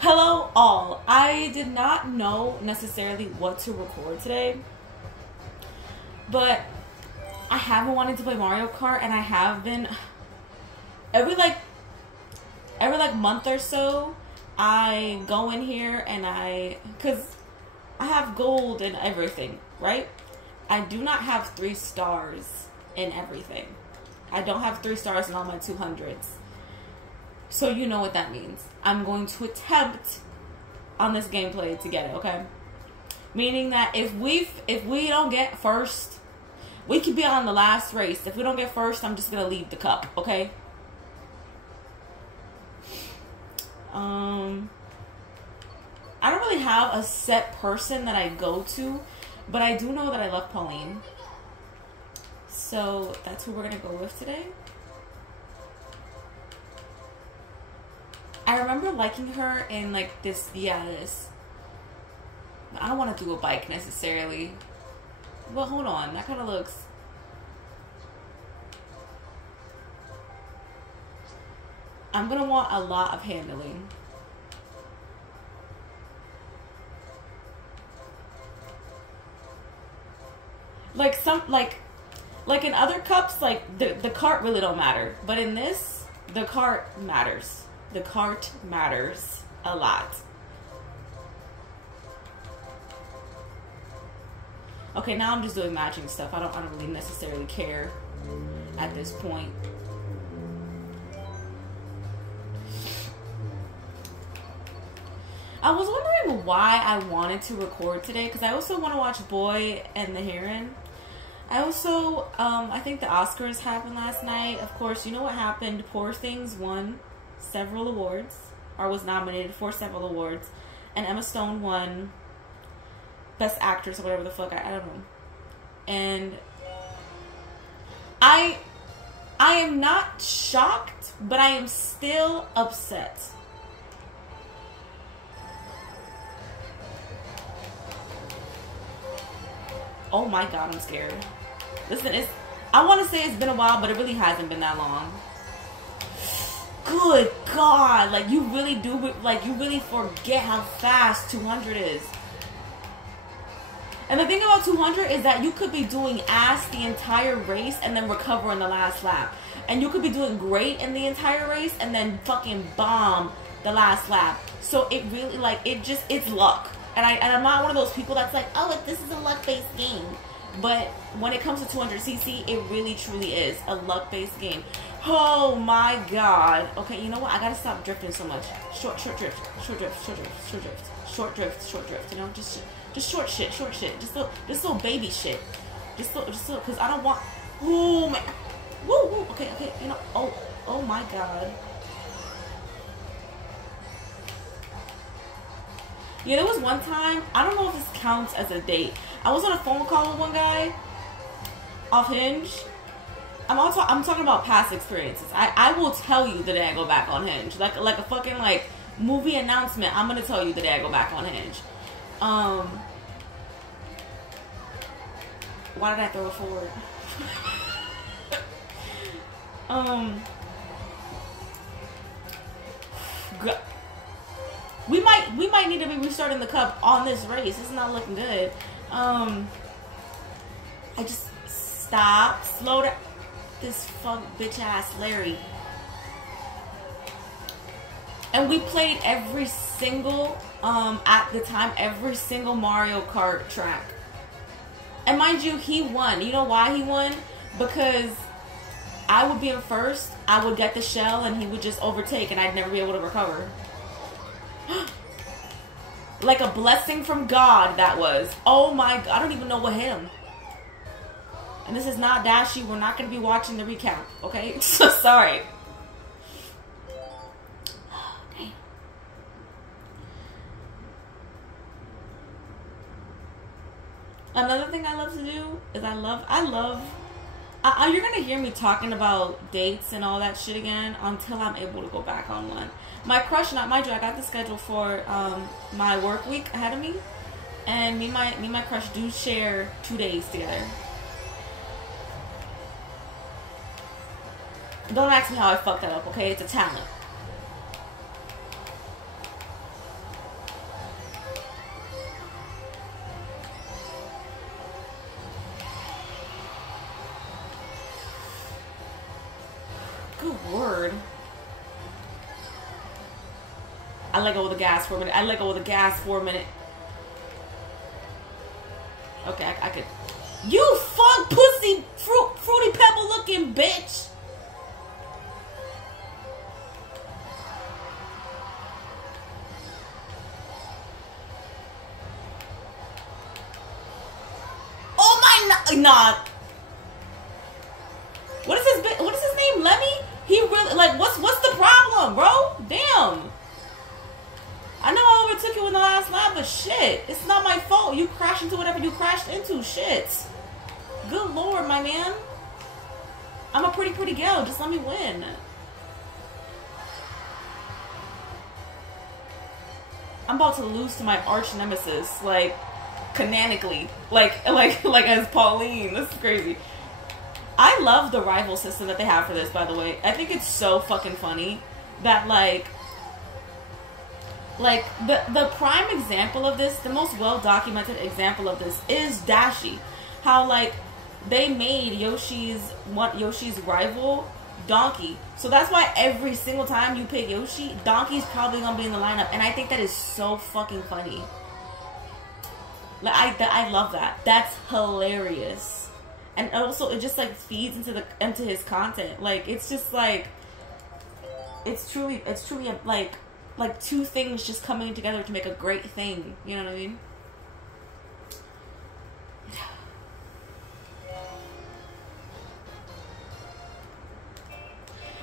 Hello all. I did not know necessarily what to record today, but I have been wanting to play Mario Kart, and I have been every month or so. I go in here and because I have gold and everything, right? I do not have 3 stars in everything. I don't have 3 stars in all my 200s. So you know what that means. I'm going to attempt on this gameplay to get it, okay? Meaning that if we don't get first, we could be on the last race. If we don't get first, I'm just gonna leave the cup, okay? I don't really have a set person that I go to, but I do know that I love Pauline. So that's who we're gonna go with today. I remember liking her in like this. I don't want to do a bike necessarily. But hold on, that kind of looks. I'm gonna want a lot of handling. Like in other cups, like the cart really don't matter. But in this, the cart matters. The cart matters a lot. Okay, now I'm just doing matching stuff. I don't really necessarily care at this point. I was wondering why I wanted to record today, because I also want to watch Boy and the Heron. I also, I think the Oscars happened last night. Of course, you know what happened. Poor Things won several awards, or was nominated for several awards, and Emma Stone won Best Actress or whatever the fuck, I don't know. And I am not shocked, but I am still upset. Oh my god, I'm scared. Listen, I want to say it's been a while, but it really hasn't been that long. Good God, like you really do, like you really forget how fast 200 is. And the thing about 200 is that you could be doing ass the entire race and then recover in the last lap. And you could be doing great in the entire race and then fucking bomb the last lap. So it really, like, it's luck. And I'm not one of those people that's like, oh, this is a luck-based game. But when it comes to 200cc, it really truly is a luck-based game. Oh my god. Okay, you know what? I gotta stop drifting so much. Short drift. You know, just short shit. Just little baby shit. Just little, because I don't want. Oh man. Woo. Okay. You know. Oh my god. Yeah, there was one time, I don't know if this counts as a date. I was on a phone call with one guy off Hinge. I'm talking about past experiences. I will tell you the day I go back on Hinge. Like a fucking like movie announcement. I'm gonna tell you the day I go back on Hinge. Why did I throw it forward? We might need to be restarting the cup on this race. It's not looking good. I just stop, slow down. This fuck bitch ass Larry. And we played every single at the time every single Mario Kart track. And mind you, he won. You know why he won? Because I would be in first, I would get the shell, and he would just overtake, and I'd never be able to recover. Like a blessing from God, that was. Oh my god, I don't even know what hit him. And this is not Dashy. We're not going to be watching the recap, okay? So sorry. Okay. Another thing I love to do is you're going to hear me talking about dates and all that shit again until I'm able to go back on one. My crush, not mind you, I got the schedule for my work week ahead of me. And me and my crush do share 2 days together. Don't ask me how I fucked that up, okay? It's a talent. Good word. I let go of the gas for a minute. I let go of the gas for a minute. Okay, I could. You fuck pussy fruity pebble looking bitch. Oh my, nah. What is his name? Lemmy? He really, like, what's the problem, bro? Damn. I know I overtook you in the last lap, but shit, it's not my fault. You crashed into whatever you crashed into. Shit. Good lord, my man. I'm a pretty girl. Just let me win. I'm about to lose to my arch nemesis, like, canonically, like as Pauline. This is crazy. I love the rival system that they have for this, by the way. I think it's so fucking funny that, like the prime example of this, the most well-documented example of this is Dashi. How, like, they made Yoshi's rival Donkey. So that's why every single time you pick Yoshi, Donkey's probably gonna be in the lineup. And I think that is so fucking funny. Like, I love that. That's hilarious. And also, it just, like, feeds into his content. Like, it's just, like, it's truly like two things just coming together to make a great thing. You know what I mean?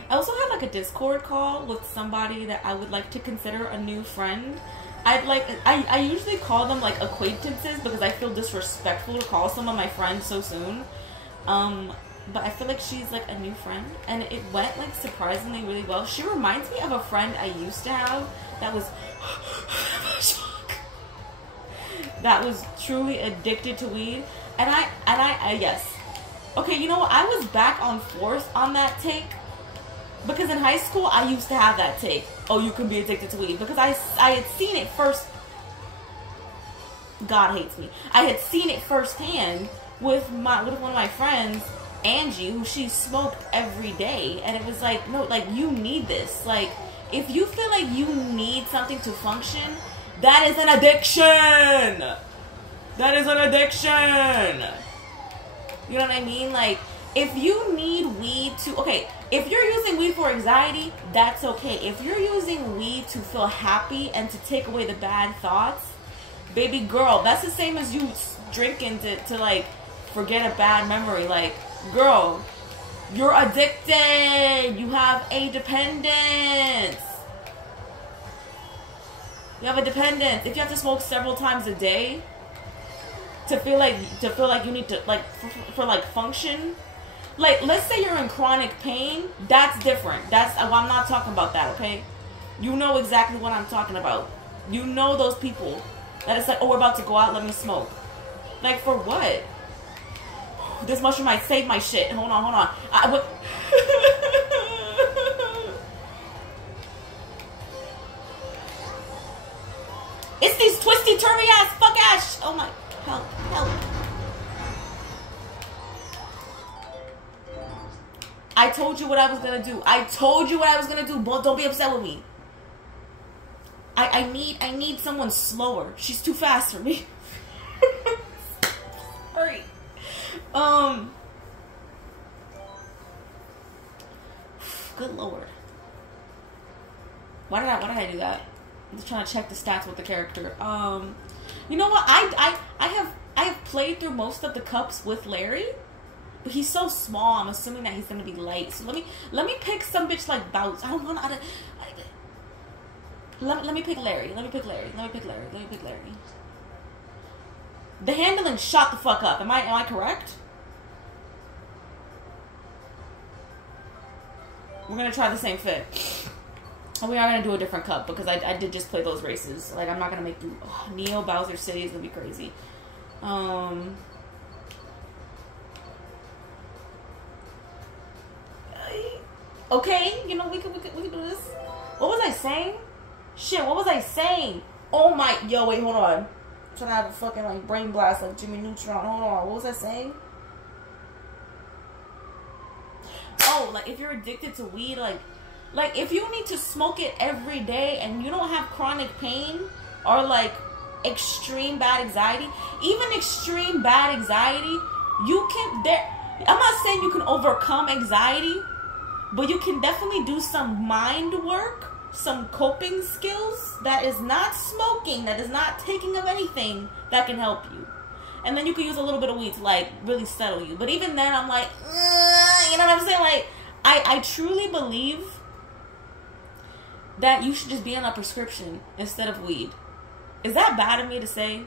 I also had, like, a Discord call with somebody that I would like to consider a new friend. I usually call them, like, acquaintances because I feel disrespectful to call someone my friend so soon. But I feel like she's, like, a new friend, and it went, like, surprisingly really well. She reminds me of a friend I used to have that was that was truly addicted to weed, and I yes. Okay, you know what? I was back on forth on that take because in high school I used to have that take. Oh, you can be addicted to weed, because I had seen it first. God hates me. I had seen it firsthand with one of my friends, Angie, who she smoked every day, and it was like, no, like, you need this. Like, if you feel like you need something to function, that is an addiction. That is an addiction. You know what I mean? Like, if you need weed to, okay, if you're using weed for anxiety, that's okay. If you're using weed to feel happy and to take away the bad thoughts, baby girl, that's the same as you drinking to like, forget a bad memory. Like, girl, you're addicted. You have a dependence. You have a dependence. If you have to smoke several times a day to feel like you need to, like, for like function, like, let's say you're in chronic pain, that's different. That's, I'm not talking about that, okay? You know exactly what I'm talking about. You know those people that it's like, oh, we're about to go out, let me smoke. Like, for what? This mushroom might save my shit. Hold on. It's these twisty, turvy ass, fuck ass. Oh my, help. I told you what I was gonna do. But don't be upset with me. I need someone slower. She's too fast for me. Sorry. Good lord. Why did I do that? I'm just trying to check the stats with the character. You know what? I have played through most of the cups with Larry, but he's so small. I'm assuming that he's gonna be light. So let me pick some bitch like Bounce. I don't want to. Let me pick Larry. Let me pick Larry. The handling shot the fuck up. Am I correct? We're gonna try the same fit. And we are gonna do a different cup because I did just play those races. Like, I'm not gonna make you. Oh, Neo Bowser City is gonna be crazy. Okay, you know, we can do this. What was I saying? Shit, what was I saying? Oh my, yo, wait, hold on. I'm trying to have a fucking, like, brain blast like Jimmy Neutron. Hold on, what was I saying? Oh, yo, like, if you're addicted to weed, like, if you need to smoke it every day and you don't have chronic pain or, like, extreme bad anxiety, even extreme bad anxiety, you can, I'm not saying you can overcome anxiety, but you can definitely do some mind work, some coping skills that is not smoking, that is not taking of anything that can help you. And then you can use a little bit of weed to, like, really settle you. But even then, I'm like, you know what I'm saying? Like, I truly believe that you should just be on a prescription instead of weed. Is that bad of me to say?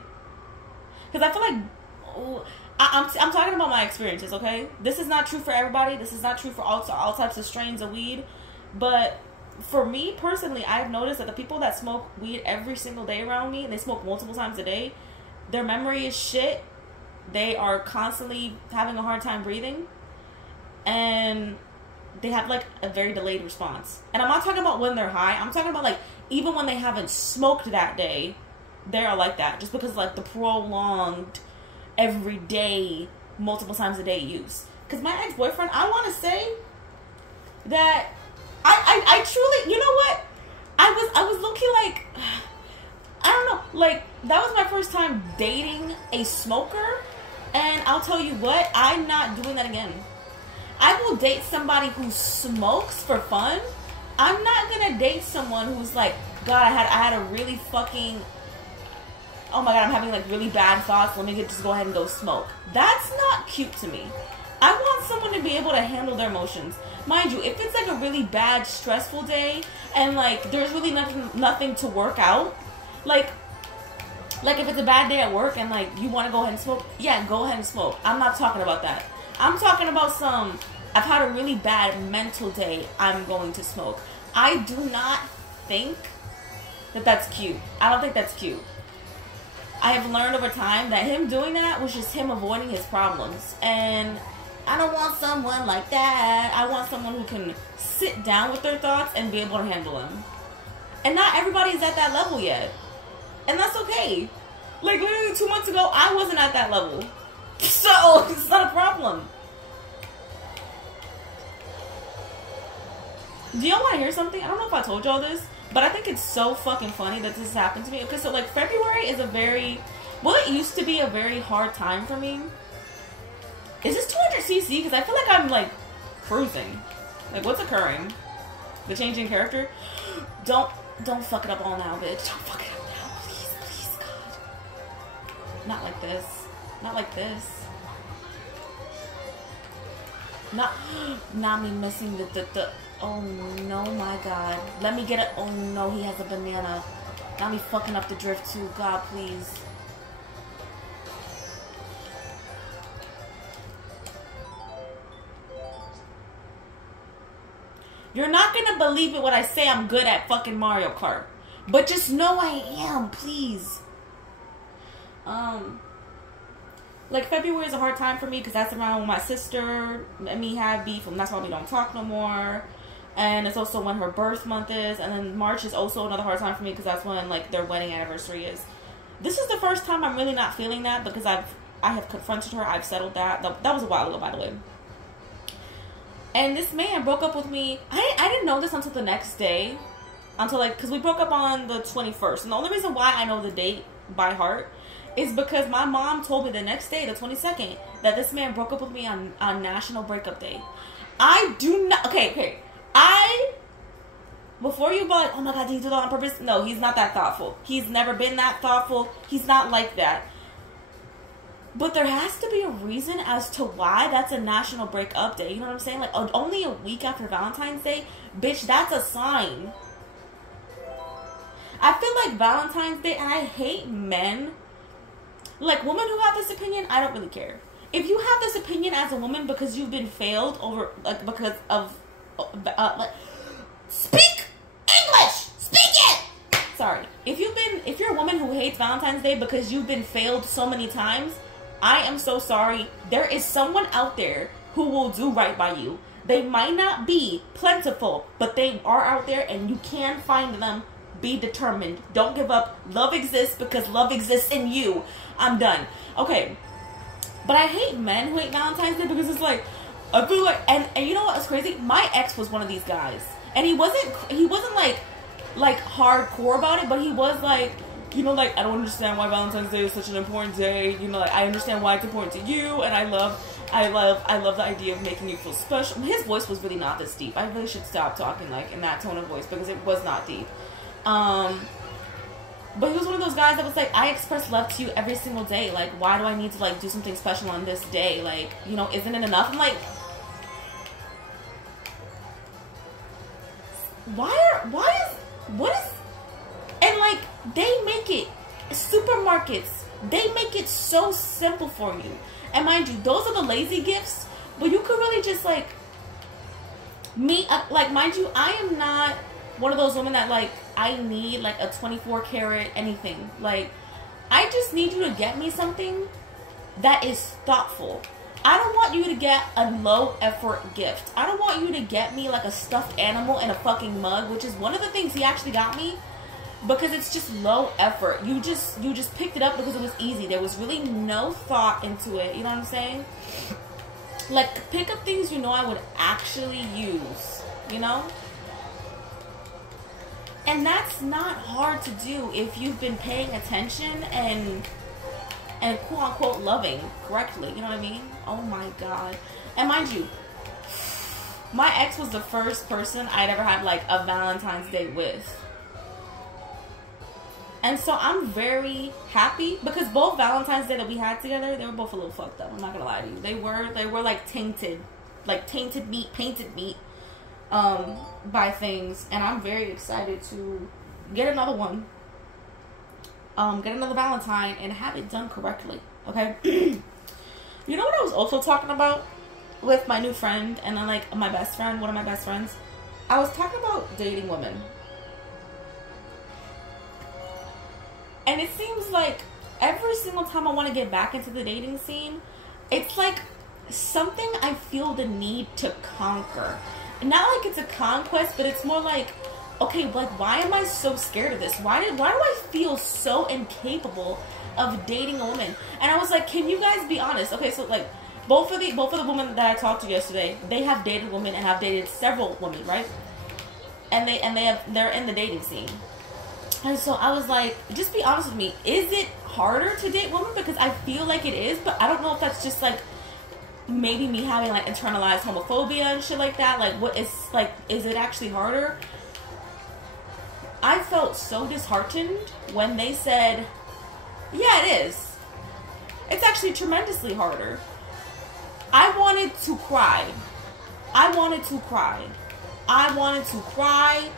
Because I feel like, I'm talking about my experiences, okay? This is not true for everybody. This is not true for all types of strains of weed. But for me, personally, I've noticed that the people that smoke weed every single day around me, and they smoke multiple times a day, their memory is shit. They are constantly having a hard time breathing. And they have, like, a very delayed response. And I'm not talking about when they're high. I'm talking about, like, even when they haven't smoked that day, they are like that. Just because, like, the prolonged, everyday, multiple times a day use. Because my ex-boyfriend, I want to say that I truly, you know what? I was low-key like, I don't know, like, that was my first time dating a smoker, and I'll tell you what, I'm not doing that again. I will date somebody who smokes for fun. I'm not gonna date someone who's like, God, I had a really fucking, oh my God, I'm having, like, really bad thoughts, let me just go ahead and go smoke. That's not cute to me. I want someone to be able to handle their emotions. Mind you, if it's, like, a really bad, stressful day, and, like, there's really nothing to work out, like if it's a bad day at work and, like, you want to go ahead and smoke, yeah, go ahead and smoke. I'm not talking about that. I'm talking about I've had a really bad mental day, I'm going to smoke. I do not think that that's cute. I don't think that's cute. I have learned over time that him doing that was just him avoiding his problems. And I don't want someone like that. I want someone who can sit down with their thoughts and be able to handle them. And not everybody is at that level yet. And that's okay. Like, literally 2 months ago, I wasn't at that level. So, it's not a problem. Do y'all want to hear something? I don't know if I told y'all this, but I think it's so fucking funny that this has happened to me. Okay, so, like, February is it used to be a very hard time for me. Is this 200cc? Because I feel like I'm, like, cruising. Like, what's occurring? The change in character? Don't fuck it up all now, bitch. Don't fuck it up now. Please, God. Not like this. Not like this. Not me missing the oh no, my God. Let me get it. Oh no, he has a banana. Not me fucking up the drift too. God, please. You're not gonna believe it when I say I'm good at fucking Mario Kart. But just know I am, please. Like, February is a hard time for me because that's around when my sister and me have beef, and that's why we don't talk no more. And it's also when her birth month is. And then March is also another hard time for me because that's when, like, their wedding anniversary is. This is the first time I'm really not feeling that because I have confronted her. I've settled that. That was a while ago, by the way. And this man broke up with me. I didn't know this until the next day. Because we broke up on the 21st. And the only reason why I know the date by heart is because my mom told me the next day, the 22nd, that this man broke up with me on National Breakup Day. I do not... Okay. Before you be like, oh my God, did he do that on purpose? No, he's not that thoughtful. He's never been that thoughtful. He's not like that. But there has to be a reason as to why that's a National Breakup Day. You know what I'm saying? Like, only a week after Valentine's Day? Bitch, that's a sign. I feel like Valentine's Day, and I hate men. Like, women who have this opinion, I don't really care. If you have this opinion as a woman because you've been failed over, like, because of, like, speak English! Speak it! Sorry. If you're a woman who hates Valentine's Day because you've been failed so many times, I am so sorry. There is someone out there who will do right by you. They might not be plentiful, but they are out there and you can find them. Be determined. Don't give up. Love exists because love exists in you. I'm done. Okay. But I hate men who hate Valentine's Day because it's like, I feel like, and you know what was crazy? My ex was one of these guys, and he wasn't like hardcore about it, but he was like, you know, like, I don't understand why Valentine's Day is such an important day. You know, like, I understand why it's important to you, and I love the idea of making you feel special. His voice was really not this deep. I really should stop talking like in that tone of voice because it was not deep. But he was one of those guys that was like, I express love to you every single day. Like, why do I need to like do something special on this day? Like, you know, isn't it enough? I'm like, what is, and like, they make it, supermarkets, they make it so simple for you. And mind you, those are the lazy gifts, but you could really just like, like, mind you, I am not one of those women that like, I need like a 24 karat anything. Like, I just need you to get me something that is thoughtful. I don't want you to get a low effort gift. I don't want you to get me like a stuffed animal in a fucking mug, which is one of the things he actually got me, because it's just low effort. You just picked it up because it was easy. There was really no thought into it. You know what I'm saying? Like, pick up things you know I would actually use, you know? And that's not hard to do if you've been paying attention and quote unquote loving correctly. You know what I mean? Oh my God. And mind you, my ex was the first person I'd ever had like a Valentine's Day with. And so I'm very happy because both Valentine's Day that we had together, they were both a little fucked up. I'm not gonna lie to you. They were like tainted meat, painted meat, by things. And I'm very excited to get another one, get another Valentine and have it done correctly. Okay. You know what I was also talking about with my new friend and then like my best friend, one of my best friends? I was talking about dating women. And it seems like every single time I want to get back into the dating scene, it's like something I feel the need to conquer. Not like it's a conquest, but it's more like, okay, like, why am I so scared of this? Why do I feel so incapable of dating a woman? And I was like, can you guys be honest? Okay, so like both of the women that I talked to yesterday, they have dated women and have dated several women, right? And they're in the dating scene. And so I was like, just be honest with me. Is it harder to date women? Because I feel like it is, but I don't know if that's just like maybe me having like internalized homophobia and shit like that. Like, what is like, is it actually harder? I felt so disheartened when they said, yeah, it is. It's actually tremendously harder. I wanted to cry. I wanted to cry. I wanted to cry.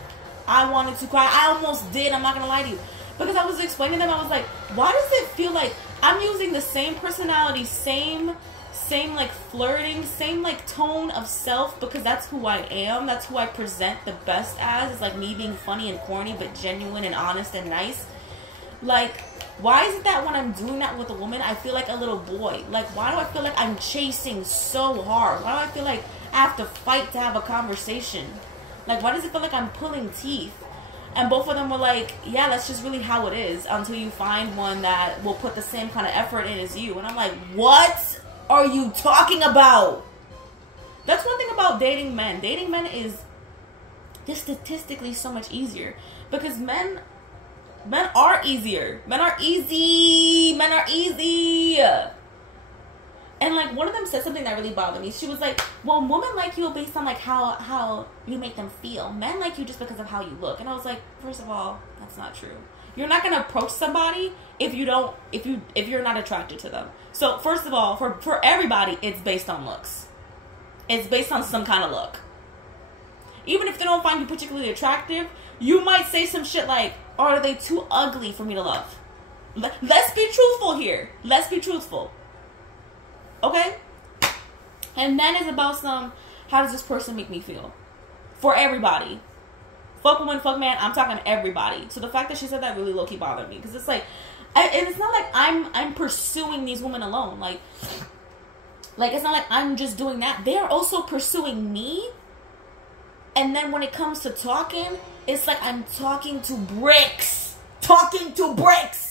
I wanted to cry. I almost did. I'm not going to lie to you. Because I was explaining to them, I was like, why does it feel like I'm using the same personality, same like flirting, same like tone of self, because that's who I am. That's who I present the best as. It's like me being funny and corny, but genuine and honest and nice. Like, why is it that when I'm doing that with a woman, I feel like a little boy? Like, why do I feel like I'm chasing so hard? Why do I feel like I have to fight to have a conversation? Like, why does it feel like I'm pulling teeth? And both of them were like, yeah, that's just really how it is until you find one that will put the same kind of effort in as you. And I'm like, what are you talking about? That's one thing about dating men. Dating men is just statistically so much easier. Because men are easier. Men are easy. Men are easy. And like one of them said something that really bothered me. She was like, well, women like you based on like how you make them feel. Men like you just because of how you look. And I was like, first of all, that's not true. You're not gonna approach somebody if you're not attracted to them. So first of all, for everybody, it's based on looks. It's based on some kind of look. Even if they don't find you particularly attractive, you might say some shit like, are they too ugly for me to love? Let's be truthful here. Let's be truthful. Okay? And then it's about how does this person make me feel? For everybody. Fuck woman, fuck man, I'm talking to everybody. So the fact that she said that really low-key bothered me. Because it's like, and it's not like I'm pursuing these women alone. Like, it's not like I'm just doing that. They are also pursuing me. And then when it comes to talking, it's like I'm talking to bricks. Talking to bricks.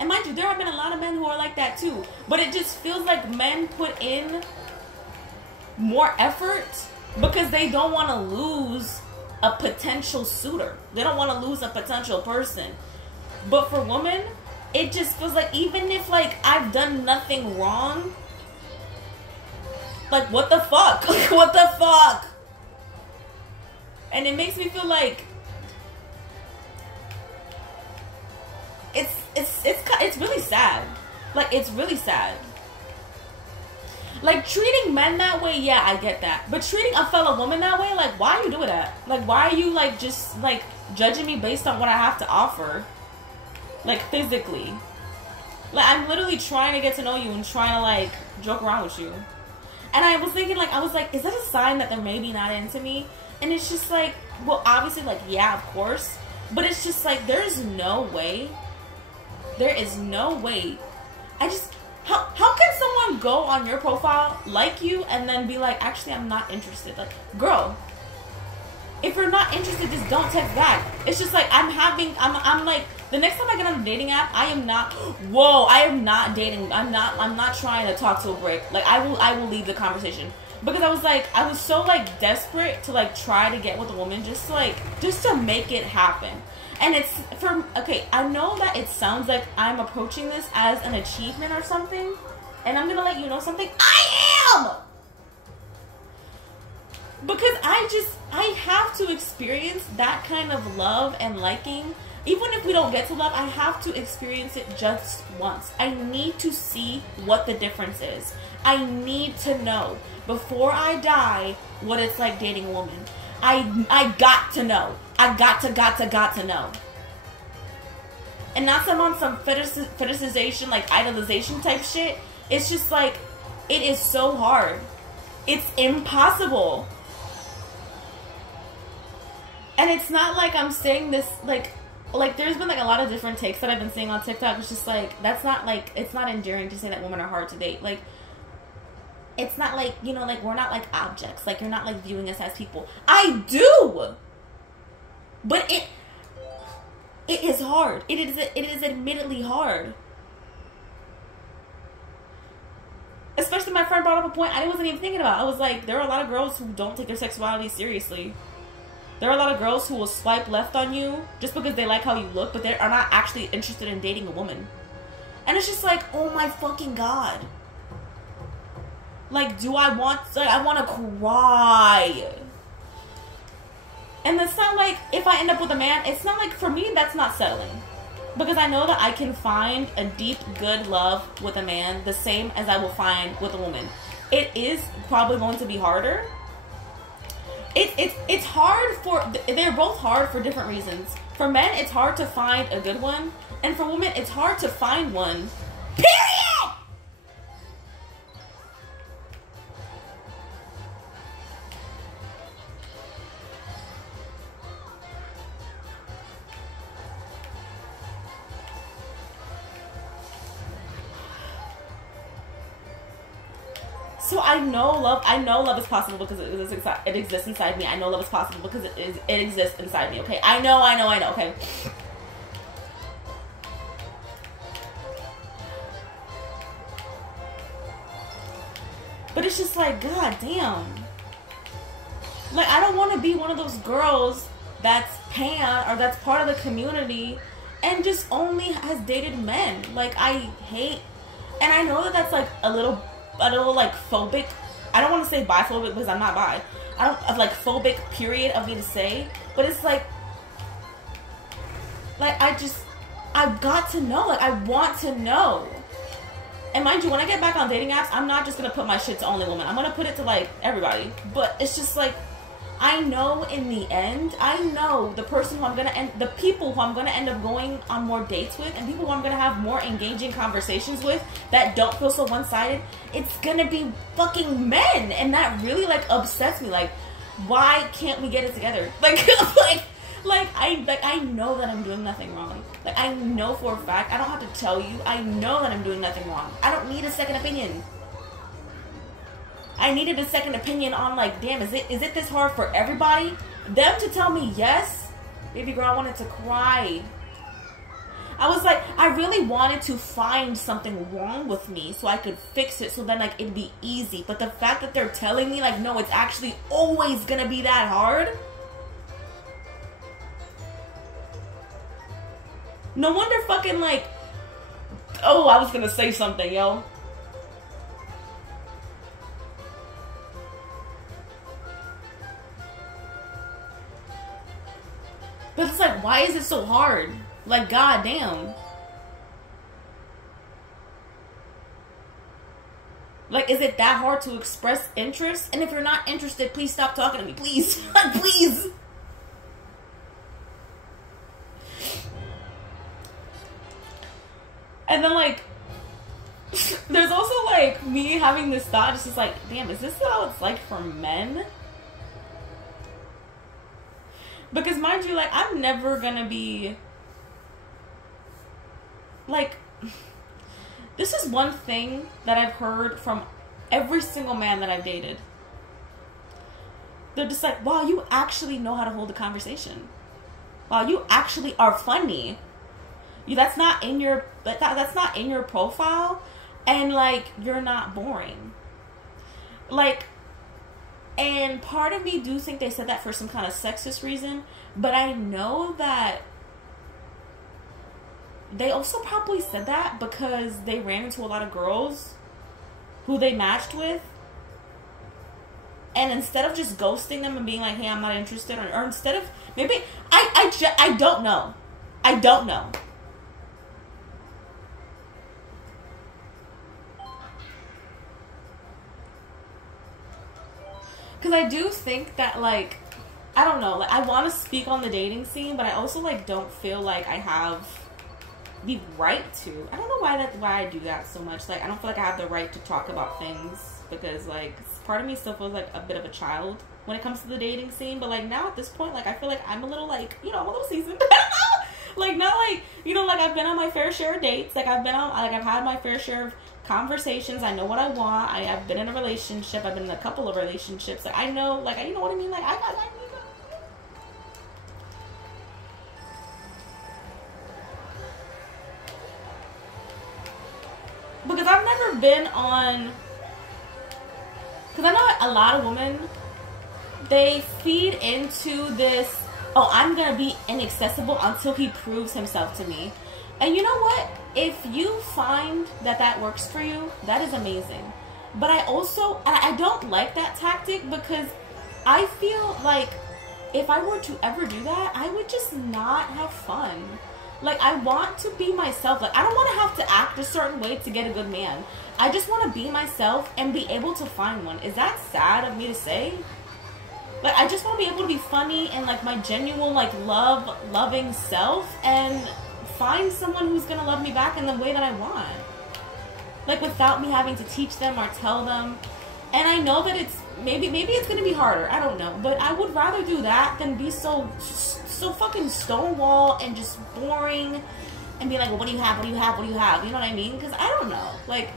And mind you, there have been a lot of men men who are like that too. But it just feels like men put in more effort because they don't want to lose a potential suitor. They don't want to lose a potential person. But for women, it just feels like even if like I've done nothing wrong, like what the fuck? Like what the fuck? And it makes me feel like it's really sad. Like it's really sad. Like treating men that way, yeah, I get that. But treating a fellow woman that way, like why are you doing that? Like why are you like just like judging me based on what I have to offer? Like physically. Like I'm literally trying to get to know you and trying to like joke around with you. And I was thinking like, is that a sign that they're maybe not into me? And it's just like, well, obviously, like, yeah, of course. But it's just like, there's no way. There is no way. How can someone go on your profile, like you, and then be like, actually, I'm not interested? Like, girl, if you're not interested, just don't text back. It's just like, I'm like, the next time I get on a dating app, I am not dating. I'm not trying to talk to a brick. Like, I will leave the conversation. Because I was so like desperate to like try to get with a woman just to make it happen. And it's I know that it sounds like I'm approaching this as an achievement or something. And I'm gonna let you know something. I am! Because I have to experience that kind of love and liking. Even if we don't get to love, I have to experience it just once. I need to see what the difference is. I need to know before I die what it's like dating a woman. I got to know. I got to know. And not some fetishization, like idolization type shit. It's just like, it is so hard. It's impossible. And it's not like I'm saying this, like there's been like a lot of different takes that I've been seeing on TikTok. It's just like, that's not like, it's not endearing to say that women are hard to date. Like, it's not like, you know, like we're not like objects. Like you're not like viewing us as people. I do! But it is hard. It is admittedly hard. Especially my friend brought up a point I wasn't even thinking about. I was like, there are a lot of girls who don't take their sexuality seriously. There are a lot of girls who will swipe left on you just because they like how you look, but they are not actually interested in dating a woman. And it's just like, oh my fucking God. Like, I want to cry. And it's not like, if I end up with a man, it's not like, for me, that's not settling. Because I know that I can find a deep, good love with a man the same as I will find with a woman. It is probably going to be harder. It's hard they're both hard for different reasons. For men, it's hard to find a good one. And for women, it's hard to find one. Period! So I know love is possible because it exists inside me. I know love is possible because it exists inside me, okay? I know, okay? But it's just like, god damn. Like, I don't want to be one of those girls that's pan or that's part of the community and just only has dated men. Like, I hate, and I know that that's like a little like phobic. I don't want to say biphobic because I'm not bi. I don't like phobic period of me to say, but it's like I've got to know. Like, I want to know. And mind you, when I get back on dating apps, I'm not just gonna put my shit to only women. I'm gonna put it to like everybody. But it's just like, I know in the end, I know the person who I'm gonna end, the people who I'm gonna end up going on more dates with, and people who I'm gonna have more engaging conversations with that don't feel so one-sided. It's gonna be fucking men, and that really like upsets me. Like, why can't we get it together? Like I know that I'm doing nothing wrong. Like, I know for a fact. I don't have to tell you. I know that I'm doing nothing wrong. I don't need a second opinion. I needed a second opinion on, like, damn, is it this hard for everybody? Them to tell me yes? Baby girl, I wanted to cry. I was like, I really wanted to find something wrong with me so I could fix it, so then like it'd be easy. But the fact that they're telling me like, no, it's actually always gonna be that hard. No wonder fucking like, oh, I was gonna say something, yo. But it's like, why is it so hard? Like, goddamn. Like, is it that hard to express interest? And if you're not interested, please stop talking to me, please. Please. And then, like, there's also, like, me having this thought. It's just like, damn, is this how it's like for men? Because, mind you, like, I'm never gonna be, like, this is one thing that I've heard from every single man that I've dated. They're just like, wow, you actually know how to hold a conversation. Wow, you actually are funny. That's not in your, that's not in your profile, and, like, you're not boring. Like, and part of me do think they said that for some kind of sexist reason, but I know that they also probably said that because they ran into a lot of girls who they matched with, and instead of just ghosting them and being like, hey, I'm not interested, or instead of, maybe, I don't know. I don't know. Because I do think that, like, I don't know, like, I want to speak on the dating scene, but I also, like, don't feel like I have the right to. I don't know why I do that so much. Like, I don't feel like I have the right to talk about things, because, like, part of me still feels like a bit of a child when it comes to the dating scene. But, like, now at this point, like, I feel like I'm a little, like, you know, I'm a little seasoned. Like, not like, you know, like, I've been on my fair share of dates. Like, I've had my fair share of conversations. I know what I want. I've been in a relationship. I've been in a couple of relationships. Like, I know, like, you know what I mean? Like, I because I've never been on, because I know a lot of women, they feed into this, oh, I'm going to be inaccessible until he proves himself to me. And you know what? If you find that that works for you, that is amazing. But I also, I don't like that tactic, because I feel like if I were to ever do that, I would just not have fun. Like, I want to be myself. Like, I don't want to have to act a certain way to get a good man. I just want to be myself and be able to find one. Is that sad of me to say? Like, I just want to be able to be funny and, like, my genuine, like, loving self, and find someone who's gonna love me back in the way that I want. Like, without me having to teach them or tell them. And I know that it's, maybe it's gonna be harder. I don't know. But I would rather do that than be so fucking stonewall and just boring and be like, well, what do you have? What do you have? What do you have? You know what I mean? Because I don't know. Like,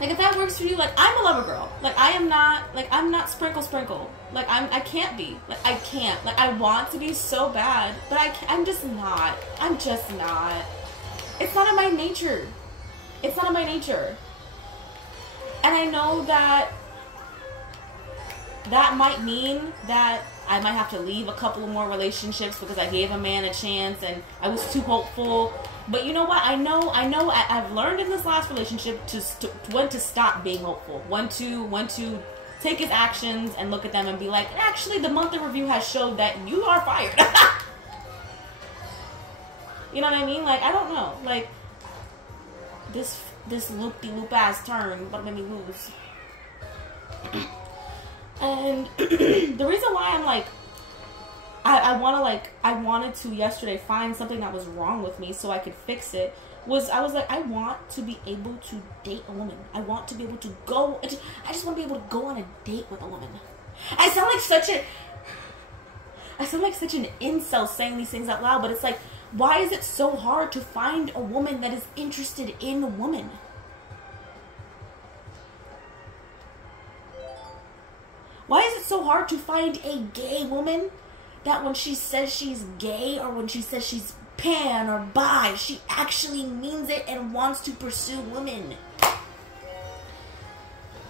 if that works for you, like, I'm a lover girl. Like, I'm not sprinkle. Like, I can't be. Like, I can't. Like, I want to be so bad, but I'm just not. I'm just not. It's not in my nature. It's not in my nature. And I know that that might mean that I might have to leave a couple of more relationships because I gave a man a chance and I was too hopeful. But you know what? I know. I've learned in this last relationship when to stop being hopeful. When to take his actions and look at them and be like, actually, the monthly review has showed that you are fired. You know what I mean? Like, I don't know. Like, this loop-de-loop ass turn, but made me lose. And the reason why I'm like, I wanted to yesterday find something that was wrong with me so I could fix it, was I was like, I want to be able to date a woman. I want to be able to go, I just want to be able to go on a date with a woman. I sound like such an incel saying these things out loud, but it's like, why is it so hard to find a woman that is interested in a woman? Why is it so hard to find a gay woman that when she says she's gay or when she says she's pan or bi. She actually means it and wants to pursue women.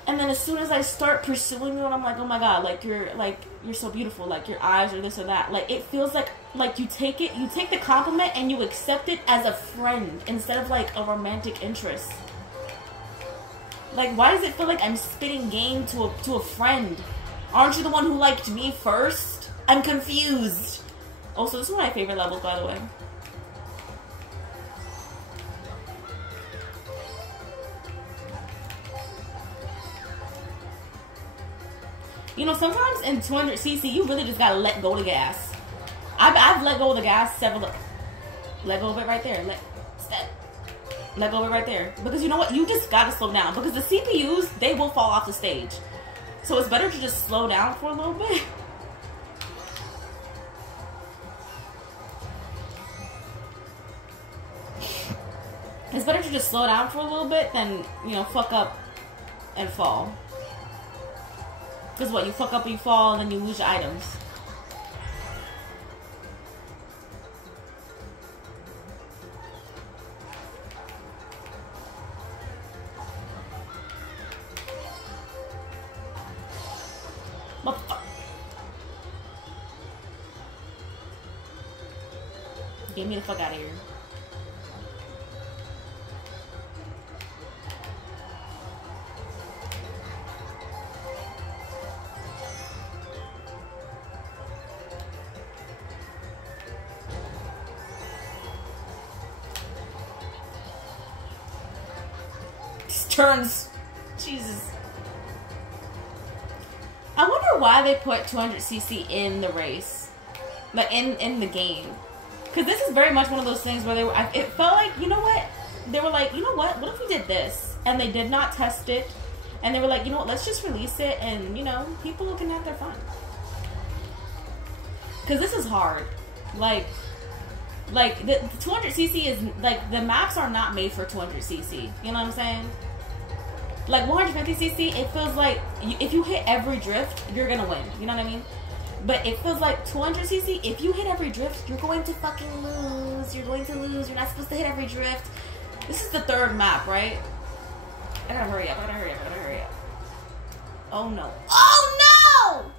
And then as soon as I start pursuing you, and I'm like, oh my god, like you're so beautiful, like your eyes are this or that. Like it feels like you take the compliment and you accept it as a friend instead of like a romantic interest. Like why does it feel like I'm spitting game to a friend? Aren't you the one who liked me first? I'm confused. Also, this is one of my favorite levels, by the way. You know, sometimes in 200cc, you really just gotta let go of the gas. I've let go of the gas several. Let go of it right there. Let go of it right there. Because you know what? You just gotta slow down. Because the CPUs, they will fall off the stage. So it's better to just slow down for a little bit. It's better to just slow down for a little bit than, you know, fuck up and fall. Because what, you fuck up and you fall and then you lose your items. Motherfucker. Get me the fuck out of here. Turns. Jesus. I wonder why they put 200cc in the race. Like, in the game. Because this is very much one of those things where it felt like, you know what? They were like, you know what if we did this? And they did not test it. And they were like, you know what? Let's just release it and, you know, people can have their fun. Because this is hard. Like the 200cc is, like, the maps are not made for 200cc. You know what I'm saying? Like 150cc, it feels like if you hit every drift, you're gonna win. You know what I mean? But it feels like 200cc, if you hit every drift, you're going to fucking lose. You're going to lose. You're not supposed to hit every drift. This is the third map, right? I gotta hurry up. Oh no. Oh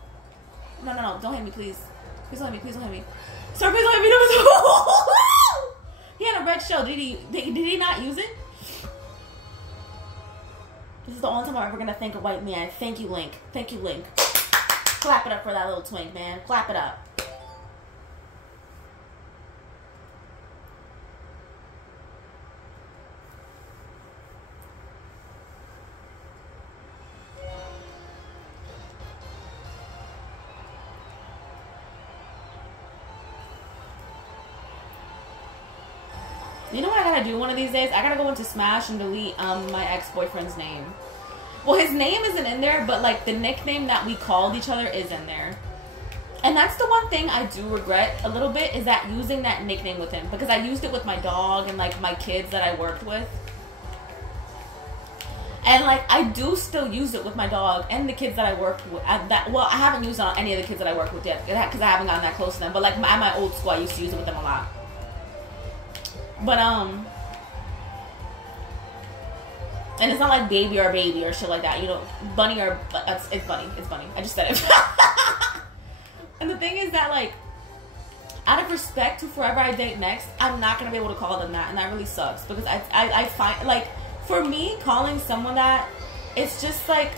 no! No. Don't hit me, please. Please don't hit me. Sir, please don't hit me. No. He had a red shell. Did he not use it? This is the only time I'm ever gonna thank a white man. Thank you, Link. Clap it up for that little twink, man. Clap it up. You know what I gotta do one of these days? I gotta go into Smash and delete my ex-boyfriend's name. Well, his name isn't in there, but like the nickname that we called each other is in there. And that's the one thing I do regret a little bit, is that using that nickname with him. Because I used it with my dog and like my kids that I worked with. And like I do still use it with my dog and the kids that I worked with. Well, I haven't used it on any of the kids that I worked with yet, because I haven't gotten that close to them. But like at my old school, I used to use it with them a lot. But and it's not like baby or shit like that, you know, bunny or it's bunny. I just said it. And the thing is that, like, out of respect to whoever I date next, I'm not gonna be able to call them that, and that really sucks, because I find, like, for me, calling someone that, it's just like,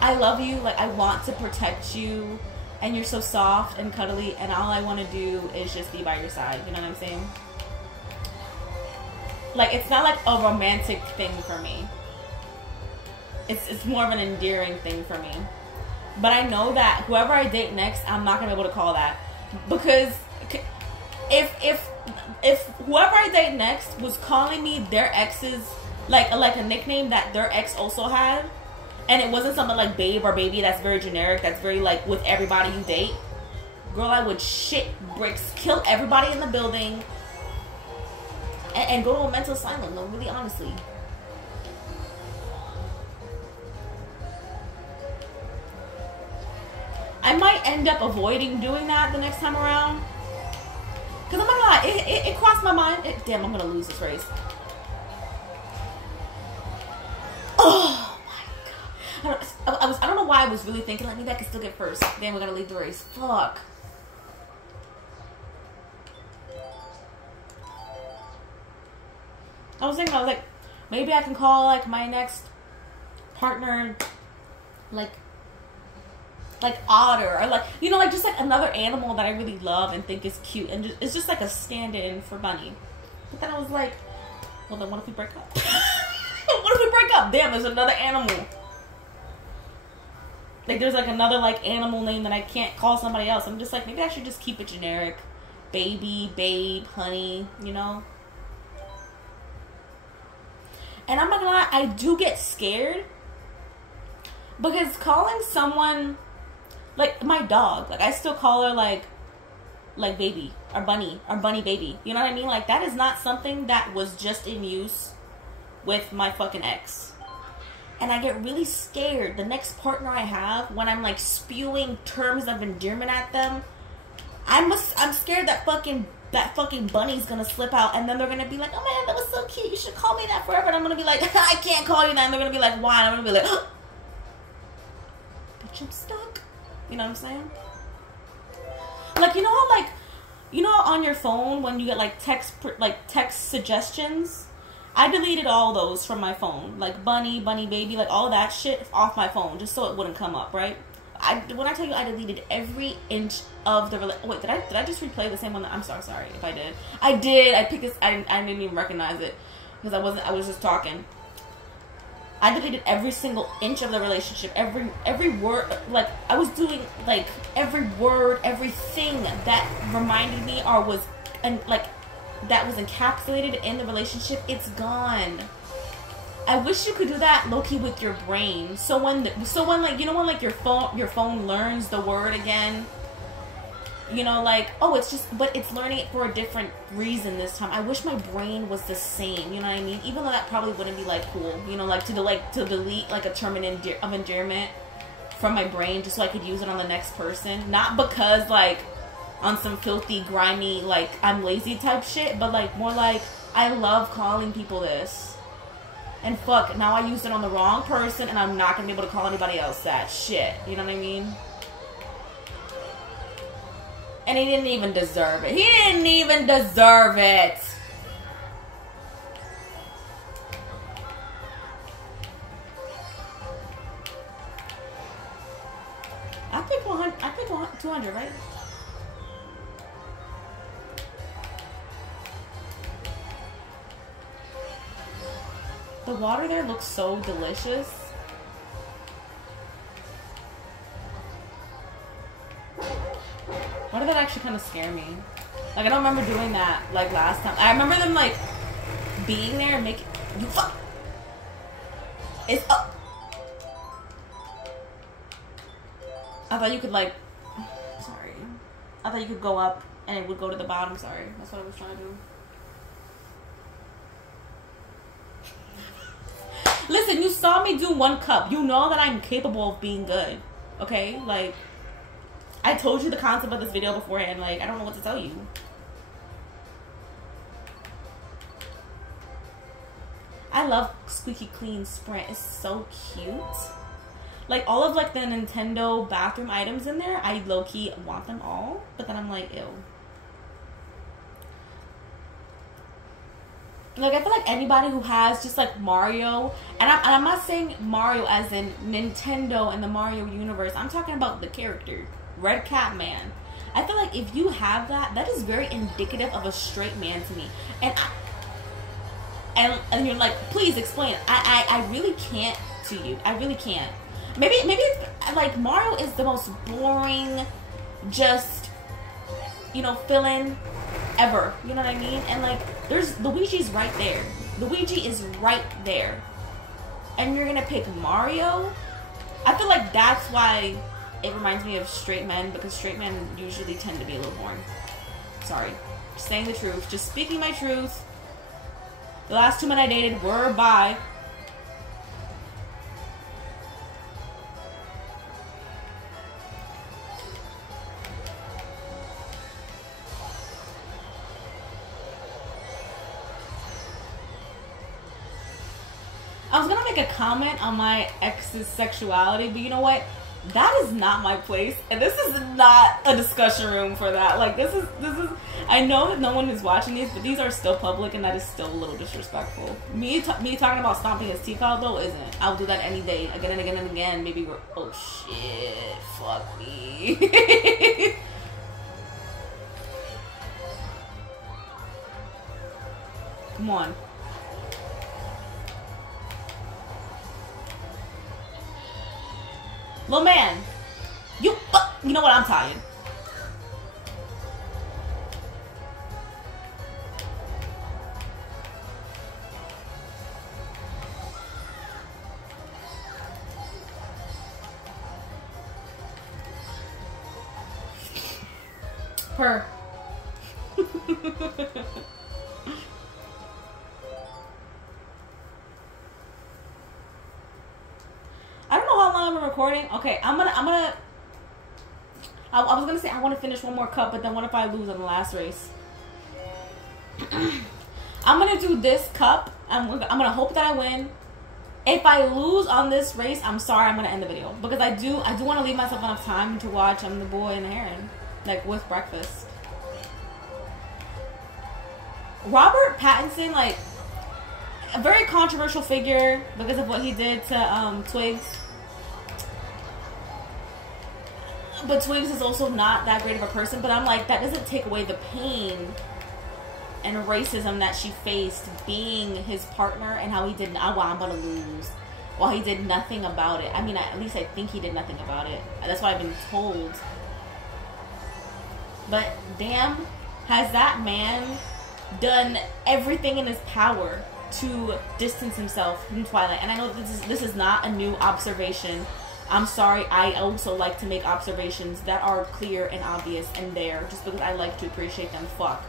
I love you, like, I want to protect you, and you're so soft and cuddly, and all I want to do is just be by your side. You know what I'm saying? Like, it's not like a romantic thing for me. It's more of an endearing thing for me. But I know that whoever I date next, I'm not gonna be able to call that, because if whoever I date next was calling me their ex's like a nickname that their ex also had, and it wasn't something like babe or baby that's very generic, that's very like with everybody you date, girl, I would shit bricks, kill everybody in the building, and go to a mental asylum. No, really, honestly. I might end up avoiding doing that the next time around. Because I'm not gonna lie, it crossed my mind. Damn, I'm gonna lose this race. Oh my god. I don't know why I was really thinking like maybe I could still get first. Damn, we gotta leave the race. Fuck. I was like, maybe I can call like my next partner like otter, or like, you know, like just like another animal that I really love and think is cute, and it's just like a stand-in for Bunny. But then I was like, well then what if we break up? What if we break up? Damn, there's another animal. Like there's like another like animal name that I can't call somebody else. I'm just like, maybe I should just keep it generic. Baby, babe, honey, you know? And I'm not gonna lie, I do get scared. Because calling someone, like my dog, like I still call her like baby, or bunny baby. You know what I mean? Like that is not something that was just in use with my fucking ex. And I get really scared the next partner I have, when I'm like spewing terms of endearment at them, I'm scared that fucking bunny's gonna slip out, and then they're gonna be like, oh man, that was so cute, you should call me that forever. And I'm gonna be like, I can't call you that. And they're gonna be like, why? And I'm gonna be like, bitch, I'm stuck. You know what I'm saying? Like, you know how like, you know on your phone when you get like text suggestions, I deleted all those from my phone, like bunny baby, like all that shit off my phone just so it wouldn't come up, right? When I tell you I deleted every inch of the wait, did I just replay the same one? I'm sorry if I did. I did. I picked this. I didn't even recognize it because I was just talking. I deleted every single inch of the relationship, every word. Like I was doing like every word, everything that reminded me or was that was encapsulated in the relationship. It's gone. I wish you could do that low-key with your brain. So when like, you know, when like your phone learns the word again, you know, like, oh, it's just, but it's learning it for a different reason this time. I wish my brain was the same, you know what I mean? Even though that probably wouldn't be like cool, you know, like to delete like a term of endearment from my brain just so I could use it on the next person. Not because like on some filthy, grimy, like I'm lazy type shit, but like more like I love calling people this. And fuck, now I used it on the wrong person and I'm not gonna be able to call anybody else that shit. You know what I mean? And he didn't even deserve it. He didn't even deserve it. I picked 100. I picked 200, right? The water there looks so delicious. Why did that actually kind of scare me? Like, I don't remember doing that, like, last time. I remember them, like, being there and making... You fuck! It's up! I thought you could, like... Sorry. I thought you could go up and it would go to the bottom. Sorry. That's what I was trying to do. Listen, you saw me do 1 cup. You know that I'm capable of being good. Okay? Like, I told you the concept of this video beforehand. Like, I don't know what to tell you. I love squeaky clean Sprint. It's so cute. Like, all of, like, the Nintendo bathroom items in there, I low-key want them all. But then I'm like, ew. Like, I feel like anybody who has just, like, Mario, and I'm not saying Mario as in Nintendo and the Mario universe. I'm talking about the character, Red Catman. I feel like if you have that, that is very indicative of a straight man to me. And you're like, please explain. I really can't to you. I really can't. Maybe it's, like, Mario is the most boring, just, you know, fill-in ever. You know what I mean? And, like, there's Luigi's right there. Luigi is right there. And you're gonna pick Mario? I feel like that's why it reminds me of straight men, because straight men usually tend to be a little boring. Sorry. Just saying the truth. Just speaking my truth. The last 2 men I dated were bi. was gonna make a comment on my ex's sexuality, but you know what? That is not my place, and this is not a discussion room for that. Like, this is. I know that no one is watching these, but these are still public, and that is still a little disrespectful. Me talking about stomping his teeth out though isn't. I'll do that any day, again and again and again. Maybe we're. Oh shit! Fuck me. Come on. Little man, you know what? I'm tired. Her. I don't know how long I've been recording. Okay, I was gonna say I want to finish one more cup, but then what if I lose in the last race? I'm gonna do this cup. I'm gonna hope that I win. If I lose on this race, I'm sorry. I'm gonna end the video because I do want to leave myself enough time to watch The Boy and the Heron, like with breakfast. Robert Pattinson, like a very controversial figure because of what he did to Twigs. But Twigs is also not that great of a person. But I'm like, that doesn't take away the pain and racism that she faced being his partner and how he did. Well, I'm gonna lose. While he did nothing about it. I mean, at least I think he did nothing about it. That's what I've been told. But damn, has that man done everything in his power to distance himself from Twilight? And I know this is not a new observation. I'm sorry, I also like to make observations that are clear and obvious and there, just because I like to appreciate them. Fuck.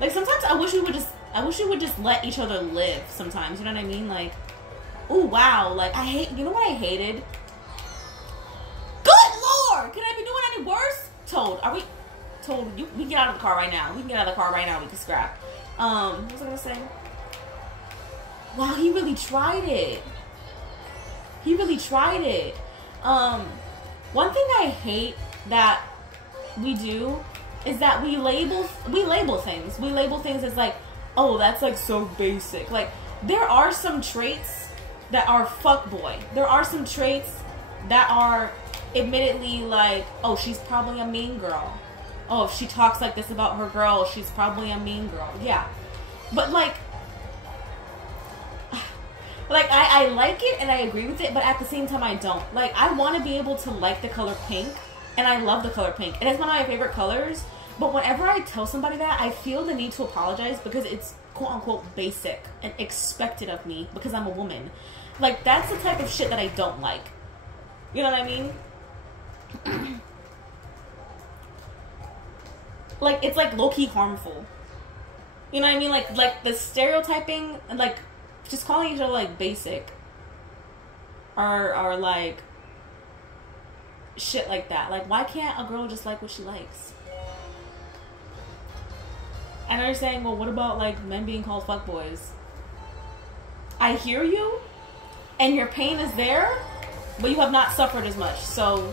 Like, sometimes I wish we would just let each other live sometimes, you know what I mean? Like, ooh, wow, like, you know what I hated? Good Lord! Can I be doing any worse? Toad, we can get out of the car right now. We can get out of the car right now, we can scrap. What was I gonna say? Wow, he really tried it. He really tried it. One thing I hate that we do is that we label things. We label things as like, oh, that's like so basic. Like, there are some traits that are fuckboy. There are some traits that are admittedly like, oh, she's probably a mean girl. Oh, if she talks like this about her girl, she's probably a mean girl. Yeah. But like I like it and I agree with it, but at the same time I don't. Like, I want to be able to like the color pink, and I love the color pink. And it's one of my favorite colors, but whenever I tell somebody that, I feel the need to apologize because it's quote-unquote basic and expected of me because I'm a woman. Like, that's the type of shit that I don't like. You know what I mean? Like, it's like low-key harmful. You know what I mean? Like the stereotyping and like just calling each other like basic or like shit like that. Like, why can't a girl just like what she likes? And they're saying, well, what about like men being called fuckboys? I hear you, and your pain is there, but you have not suffered as much. So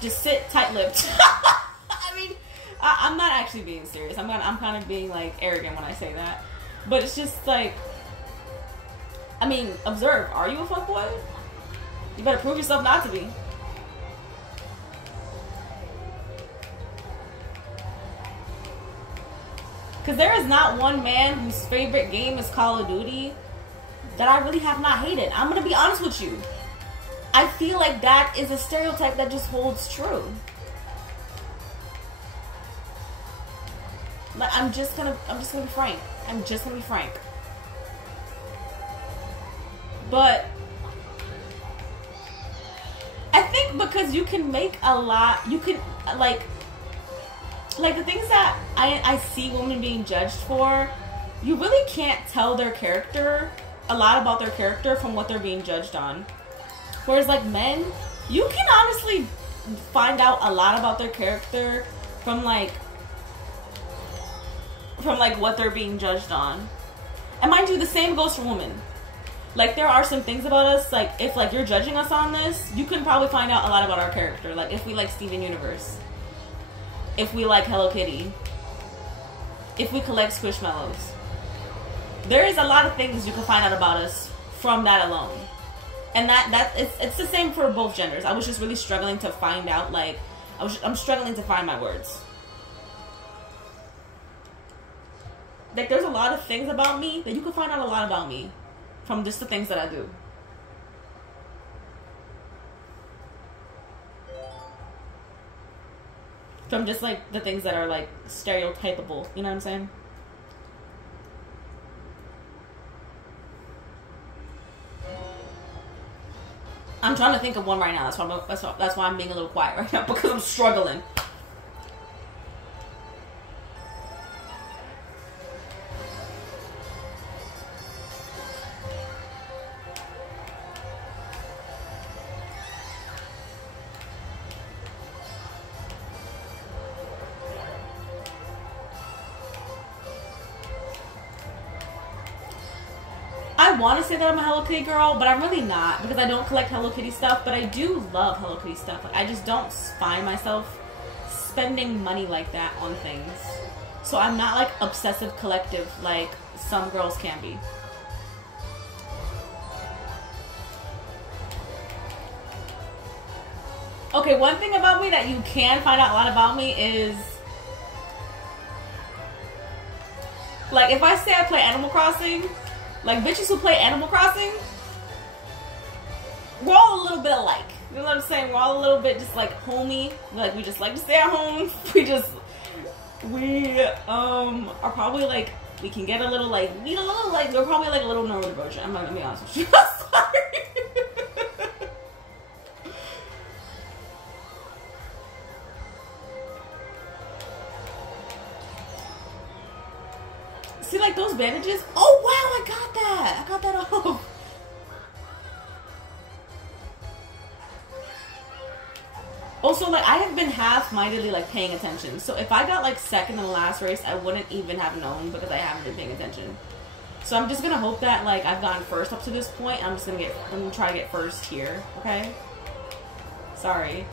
just sit tight-lipped. I mean, I'm not actually being serious. I'm kind of being like arrogant when I say that, but it's just like, I mean, observe. Are you a fuckboy? You better prove yourself not to be. Because there is not one man whose favorite game is Call of Duty that I really have not hated. I'm going to be honest with you. I feel like that is a stereotype that just holds true. Like, I'm just gonna be frank. I'm just gonna be frank. But I think because you can make a lot, you can like the things that I see women being judged for, you really can't tell their character, a lot about their character from what they're being judged on. Whereas like men, you can honestly find out a lot about their character from like what they're being judged on. And mind you, the same goes for women. Like, there are some things about us, like, if, like, you're judging us on this, you can probably find out a lot about our character. Like, if we like Steven Universe. If we like Hello Kitty. If we collect Squishmallows. There is a lot of things you can find out about us from that alone. And it's the same for both genders. I was just really struggling to find out, like, I'm struggling to find my words. Like, there's a lot of things about me that you can find out a lot about me from just the things that I do. From just, like, the things that are, like, stereotypable. You know what I'm saying? I'm trying to think of one right now. That's why I'm being a little quiet right now, because I'm struggling. I want to say that I'm a Hello Kitty girl, but I'm really not, because I don't collect Hello Kitty stuff, but I do love Hello Kitty stuff. Like, I just don't find myself spending money like that on things. So I'm not, like, obsessive collective like some girls can be. Okay, one thing about me that you can find out a lot about me is, like, if I say I play Animal Crossing, like, bitches who play Animal Crossing, we're all a little bit alike. You know what I'm saying? We're all a little bit just, like, homey. Like, we just like to stay at home. We are probably, like, we can get a little, like, need a little, like, we're probably, like, a little neurodivergent. I'm not gonna be honest with you. Sorry. See, like, those bandages? Oh, wow, I got that. I got that off. Also, like, I have been half-mindedly, like, paying attention. So if I got, like, second in the last race, I wouldn't even have known because I haven't been paying attention. So I'm just gonna hope that, like, I've gotten first up to this point. I'm gonna try to get first here, okay? Sorry.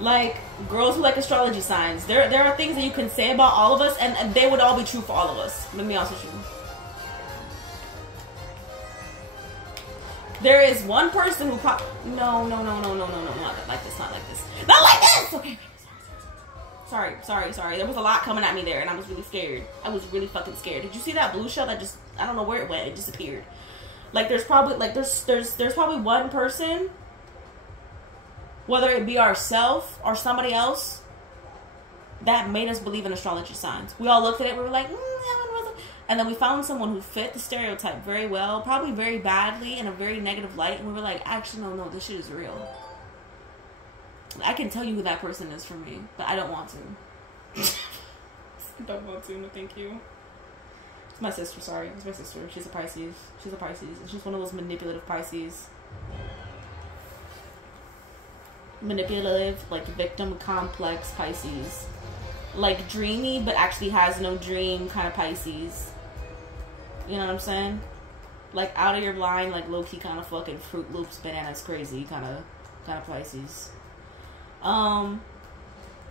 Like, girls who like astrology signs. There are things that you can say about all of us, and they would all be true for all of us. Let me be honest with you. There is one person who no, not like this, not like this. Not like this! Okay, sorry. There was a lot coming at me there, and I was really scared. I was really fucking scared. Did you see that blue shell that just, I don't know where it went, it disappeared. Like, there's probably, like, there's probably one person, whether it be ourselves or somebody else, that made us believe in astrology signs. We all looked at it, we were like, and then we found someone who fit the stereotype very well, probably very badly, in a very negative light, and we were like, actually, no, this shit is real. I can tell you who that person is for me, but I don't want to. I don't want to, no thank you. It's my sister, sorry. It's my sister. She's a Pisces. And she's one of those manipulative Pisces. Manipulative, like, victim complex Pisces. Like, dreamy, but actually has no dream kind of Pisces. You know what I'm saying? Like, out of your line, like, low-key kind of fucking Fruit Loops, bananas, crazy kind of Pisces.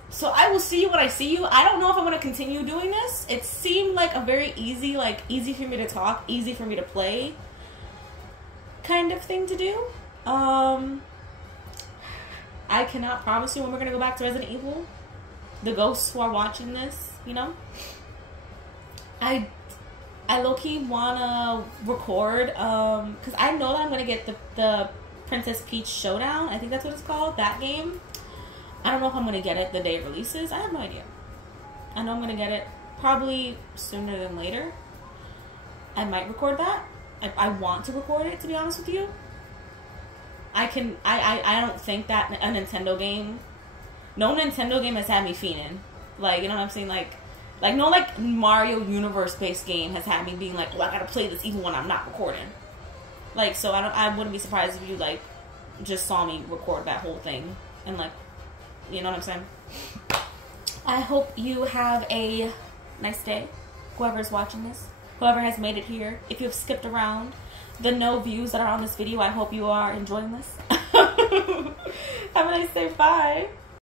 So I will see you when I see you. I don't know if I'm going to continue doing this. It seemed like a very easy, like, easy for me to talk, easy for me to play kind of thing to do. I cannot promise you when we're going to go back to Resident Evil. The ghosts who are watching this, you know? I low-key want to record, because I know that I'm going to get the Princess Peach Showdown. I think that's what it's called, that game. I don't know if I'm going to get it the day it releases. I have no idea. I know I'm going to get it probably sooner than later. I might record that. I want to record it, to be honest with you. I don't think that a Nintendo game, no Nintendo game has had me fiending. Like, you know what I'm saying? Like no, like, Mario Universe-based game has had me being like, oh, I gotta play this even when I'm not recording. Like, so I wouldn't be surprised if you, like, just saw me record that whole thing. And, like, you know what I'm saying? I hope you have a nice day, whoever's watching this, whoever has made it here. If you've skipped around the no views that are on this video, I hope you are enjoying this. Have a nice day. Bye.